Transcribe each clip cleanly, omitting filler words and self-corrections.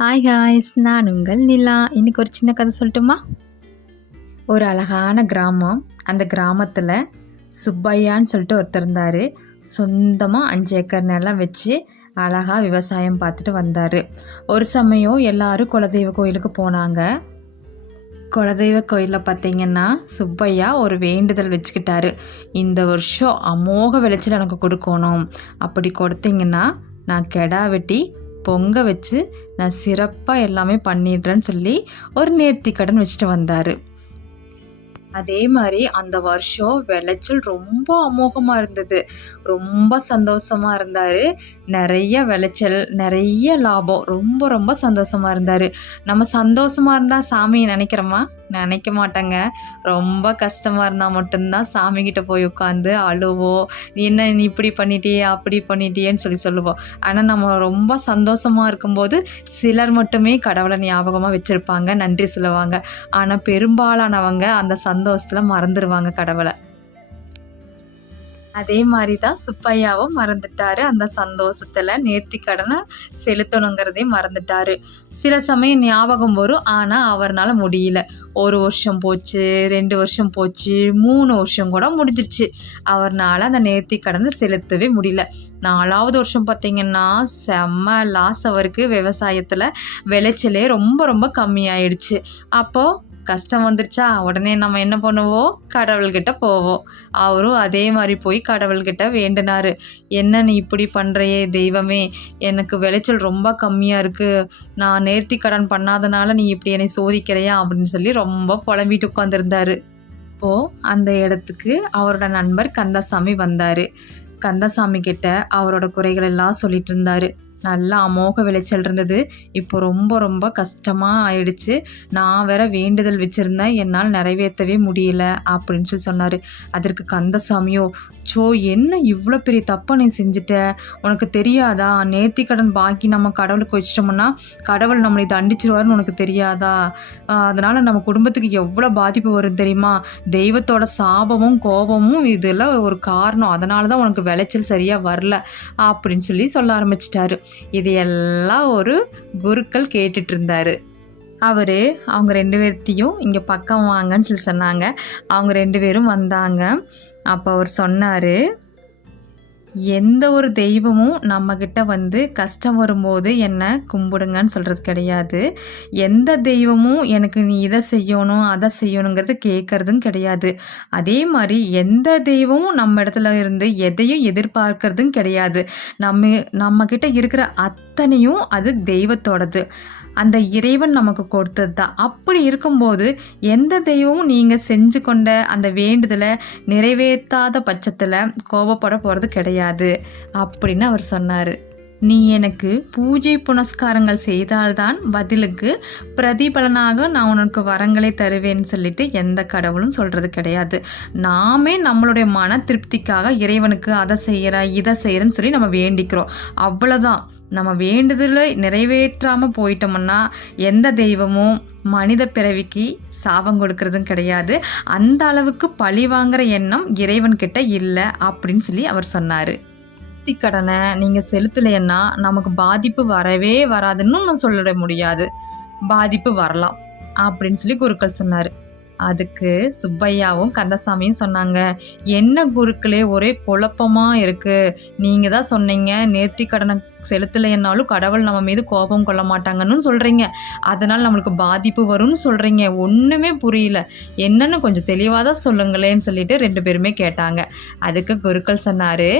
Hi guys, நான் உங்கள் நிலா. இன்றைக்கி ஒரு சின்ன கதை சொல்லட்டுமா? ஒரு அழகான கிராமம். அந்த கிராமத்தில் சுப்பையான்னு சொல்லிட்டு ஒருத்தர் இருந்தார். சொந்தமாக 5 ஏக்கர் நிலம் வச்சு அழகாக விவசாயம் பார்த்துட்டு வந்தார். ஒரு சமயம் எல்லோரும் குலதெய்வ கோயிலுக்கு போனாங்க. குலதெய்வ கோயிலில் பார்த்திங்கன்னா சுப்பையா ஒரு வேண்டுதல் வச்சுக்கிட்டாரு. இந்த வருஷம் அமோக விளைச்சல் எனக்கு கொடுக்கணும், அப்படி கொடுத்தீங்கன்னா நான் கெடா வெட்டி பொங்க வச்சு நான் சிறப்பாக எல்லாமே பண்ணிடுறேன்னு சொல்லி ஒரு நேர்த்திக்கடன் வச்சுட்டு வந்தார். அதே மாதிரி அந்த வருஷம் விளைச்சல் ரொம்ப அமோகமாக இருந்தது. ரொம்ப சந்தோஷமாக இருந்தார். நிறைய விளைச்சல், நிறைய லாபம். ரொம்ப ரொம்ப சந்தோஷமாக இருந்தார். நம்ம சந்தோஷமாக இருந்தால் சாமியை நினைக்கிறோமா? நினைக்க மாட்டேங்க. ரொம்ப கஷ்டமாக இருந்தால் மட்டும்தான் சாமிக்கிட்ட போய் உட்காந்து அழுவோம். என்ன நீ இப்படி பண்ணிட்டியே அப்படி பண்ணிட்டியேன்னு சொல்லுவோம். ஆனால் நம்ம ரொம்ப சந்தோஷமாக இருக்கும்போது சிலர் மட்டுமே கடவுளை ஞாபகமாக வச்சுருப்பாங்க, நன்றி சொல்லுவாங்க. ஆனால் பெரும்பாலானவங்க அந்த சந்தோஷத்தில் மறந்துடுவாங்க கடவுளை. அதே மாதிரி தான் சுப்பையாவும் மறந்துட்டார். அந்த சந்தோஷத்தில் நேர்த்திக்கடனை செலுத்தணுங்கிறதே மறந்துட்டார். சில சமயம் ஞாபகம் வரும், ஆனால் அவரால் முடியல. 1 வருஷம் போச்சு, 2 வருஷம் போச்சு, 3 வருஷம் கூட முடிஞ்சிருச்சு. அவரால் அந்த நேர்த்திக்கடனை செலுத்தவே முடியல. 4வது வருஷம் பார்த்திங்கன்னா செம்ம லாஸ் அவருக்கு. விவசாயத்தில் விளைச்சலே ரொம்ப ரொம்ப கம்மியாயிடுச்சு. அப்போது கஷ்டம் வந்துருச்சா, உடனே நம்ம என்ன பண்ணுவோம்? கடவுள்கிட்ட போவோம். அவரும் அதே மாதிரி போய் கடவுள்கிட்ட வேண்டினார். என்ன நீ இப்படி பண்ணுறையே தெய்வமே, எனக்கு விளைச்சல் ரொம்ப கம்மியாக இருக்குது, நான் நேர்த்தி கடன் பண்ணாதனால நீ இப்படி என்னை சோதிக்கிறையா அப்படின்னு சொல்லி ரொம்ப புலம்பிட்டு உட்காந்துருந்தார். இப்போது அந்த இடத்துக்கு அவரோட நண்பர் கந்தசாமி வந்தார். கந்தசாமி கிட்ட அவரோட குறைகள் எல்லாம் சொல்லிட்டு இருந்தார். நல்லா அமோக விளைச்சல் இருந்தது, இப்போ ரொம்ப ரொம்ப கஷ்டமாக ஆயிடுச்சு, நான் வேற வேண்டுதல் வச்சுருந்தேன், என்னால் நிறைவேற்றவே முடியல அப்படின்னு சொன்னார். அதற்கு கந்தசாமியோ, என்ன இவ்வளோ பெரிய தப்பை நீ செஞ்சுட்ட, உனக்கு தெரியாதா? நேர்த்திக்கடன் பாக்கி நம்ம கடவுளுக்கு வச்சிட்டோம்னா கடவுள் நம்மளை தண்டிச்சிருவாருன்னு உனக்கு தெரியாதா? அதனால் நம்ம குடும்பத்துக்கு எவ்வளோ பாதிப்பு வரும் தெரியுமா? தெய்வத்தோட சாபமும் கோபமும் இதெல்லாம் ஒரு காரணம், அதனால தான் உனக்கு விளைச்சல் சரியாக வரல அப்படின்னு சொல்ல ஆரம்பிச்சிட்டாரு. இதையெல்லாம் ஒரு குருக்கள் கேட்டுட்டு இருந்தார். அவர் அவங்க 2 பேர்த்தையும் இங்கே பக்கம் வாங்கன்னு சொன்னாங்க. அவங்க 2 பேரும் வந்தாங்க. அப்போ அவர் சொன்னார், எந்த ஒரு தெய்வமும் நம்மக்கிட்ட வந்து கஷ்டம் வரும்போது என்னை கும்பிடுங்கன்னு சொல்கிறது கிடையாது. எந்த தெய்வமும் எனக்கு நீ இதை செய்யணும் அதை செய்யணுங்கிறது கேட்குறதும் கிடையாது. அதே மாதிரி எந்த தெய்வமும் நம்ம இடத்துல இருந்து எதையும் எதிர்பார்க்கறதும் கிடையாது. நம்மக்கிட்ட இருக்கிற அத்தனையும் அது தெய்வத்தோடது, அந்த இறைவன் நமக்கு கொடுத்தது தான். அப்படி இருக்கும்போது எந்த தெய்வமும் நீங்கள் செஞ்சு கொண்ட அந்த வேண்டுதலை நிறைவேற்றாத பட்சத்தில் கோபப்பட போகிறது கிடையாது அப்படின்னு அவர் சொன்னார். நீ எனக்கு பூஜை புனஸ்காரங்கள் செய்தால்தான் பதிலுக்கு பிரதிபலனாக நான் உனக்கு வரங்களை தருவேன்னு சொல்லிட்டு எந்த கடவுளும் சொல்கிறது கிடையாது. நாமே நம்மளுடைய மன திருப்திக்காக இறைவனுக்கு அதை செய்கிறேன் இதை செய்கிறேன்னு சொல்லி நம்ம வேண்டிக்கிறோம், அவ்வளோதான். நம்ம வேண்டுதலை நிறைவேற்றாமல் போயிட்டோம்னா எந்த தெய்வமும் மனித பிறவிக்கு சாபம் கொடுக்கறதும் கிடையாது. அந்த அளவுக்கு பழி வாங்குற எண்ணம் இறைவன்கிட்ட இல்லை அப்படின்னு சொல்லி அவர் சொன்னார். கடனை நீங்கள் செலுத்தலைன்னா நமக்கு பாதிப்பு வரவே வராதுன்னு நான் சொல்லிட முடியாது, பாதிப்பு வரலாம் அப்படின்னு சொல்லி குருக்கள் சொன்னார். அதுக்கு சுப்பையாவும் கந்தசாமியும் சொன்னாங்க, என்ன குருக்களே ஒரே குழப்பமாக இருக்குது, நீங்கள் தான் சொன்னீங்க நேர்த்தி கடனை செலுத்தலைன்னாலும் கடவுள் நம்ம மீது கோபம் கொள்ள மாட்டாங்கன்னு சொல்கிறீங்க, அதனால் நம்மளுக்கு பாதிப்பு வரும்னு சொல்கிறீங்க, ஒன்றுமே புரியல, என்னென்னு கொஞ்சம் தெளிவாக தான் சொல்லுங்களேன்னு சொல்லிட்டு 2 பேருமே கேட்டாங்க. அதுக்கு குருக்கள் சொன்னார்,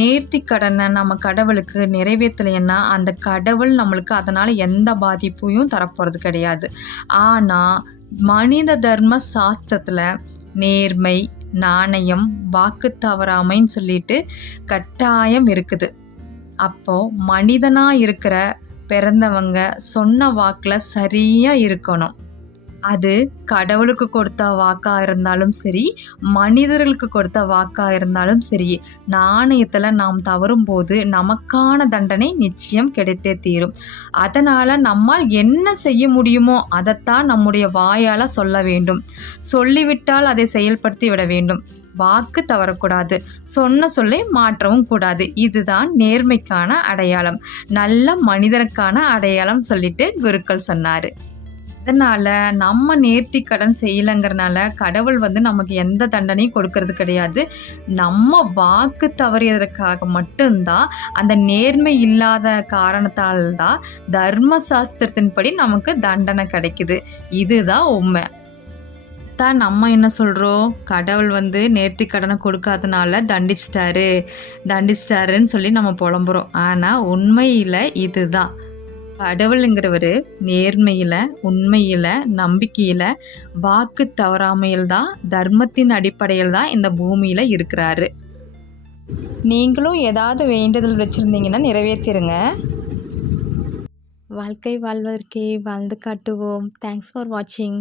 நேர்த்தி கடனை நம்ம கடவுளுக்கு நிறைவேற்றலைன்னா அந்த கடவுள் நம்மளுக்கு அதனால் எந்த பாதிப்பையும் தரப்போகிறது கிடையாது. ஆனால் மனித தர்ம சாஸ்திரத்தில் நேர்மை, நாணயம், வாக்கு தவறாமைன்னு சொல்லிட்டு கட்டாயம் இருக்குது. அப்போது மனிதனாக இருக்கிற பிறந்தவங்க சொன்ன வாக்கில் சரியாக இருக்கணும். அது கடவுளுக்கு கொடுத்த வாக்காக இருந்தாலும் சரி, மனிதர்களுக்கு கொடுத்த வாக்காக இருந்தாலும் சரி, நாணயத்தில் நாம் தவறும் போது நமக்கான தண்டனை நிச்சயம் கிடைத்தே தீரும். அதனால் நம்மால் என்ன செய்ய முடியுமோ அதைத்தான் நம்முடைய வாயால் சொல்ல வேண்டும். சொல்லிவிட்டால் அதை செயல்படுத்தி விட வேண்டும். வாக்கு தவறக்கூடாது, சொன்ன சொல்லை மாற்றவும் கூடாது. இதுதான் நேர்மைக்கான அடையாளம், நல்ல மனிதருக்கான அடையாளம் சொல்லிட்டு குருக்கள் சொன்னார். அதனால் நம்ம நேர்த்தி கடன் செய்யலைங்கிறனால கடவுள் நமக்கு எந்த தண்டனையும் கொடுக்கறது கிடையாது. நம்ம வாக்கு தவறியதற்காக மட்டும்தான், அந்த நேர்மை இல்லாத காரணத்தால் தான் தர்ம சாஸ்திரத்தின்படி நமக்கு தண்டனை கிடைக்குது. இதுதான் உண்மை. தான் நம்ம என்ன சொல்கிறோம், கடவுள் நேர்த்தி கடனை கொடுக்காதனால தண்டிச்சிட்டாருன்னு சொல்லி நம்ம புலம்புறோம். ஆனால் உண்மையில் இதுதான், கடவுளுங்கிறவர் நேர்மையில், உண்மையில், நம்பிக்கையில், வாக்கு தவறாமையில் தான், தர்மத்தின் அடிப்படையில் தான் இந்த பூமியில் இருக்கிறாரு. நீங்களும் ஏதாவது வேண்டுதல் வச்சுருந்தீங்கன்னா நிறைவேற்றிருங்க. வாழ்க்கை வாழ்வதற்கே வாழ்ந்து காட்டுவோம். தேங்க்ஸ் ஃபார் வாட்சிங்.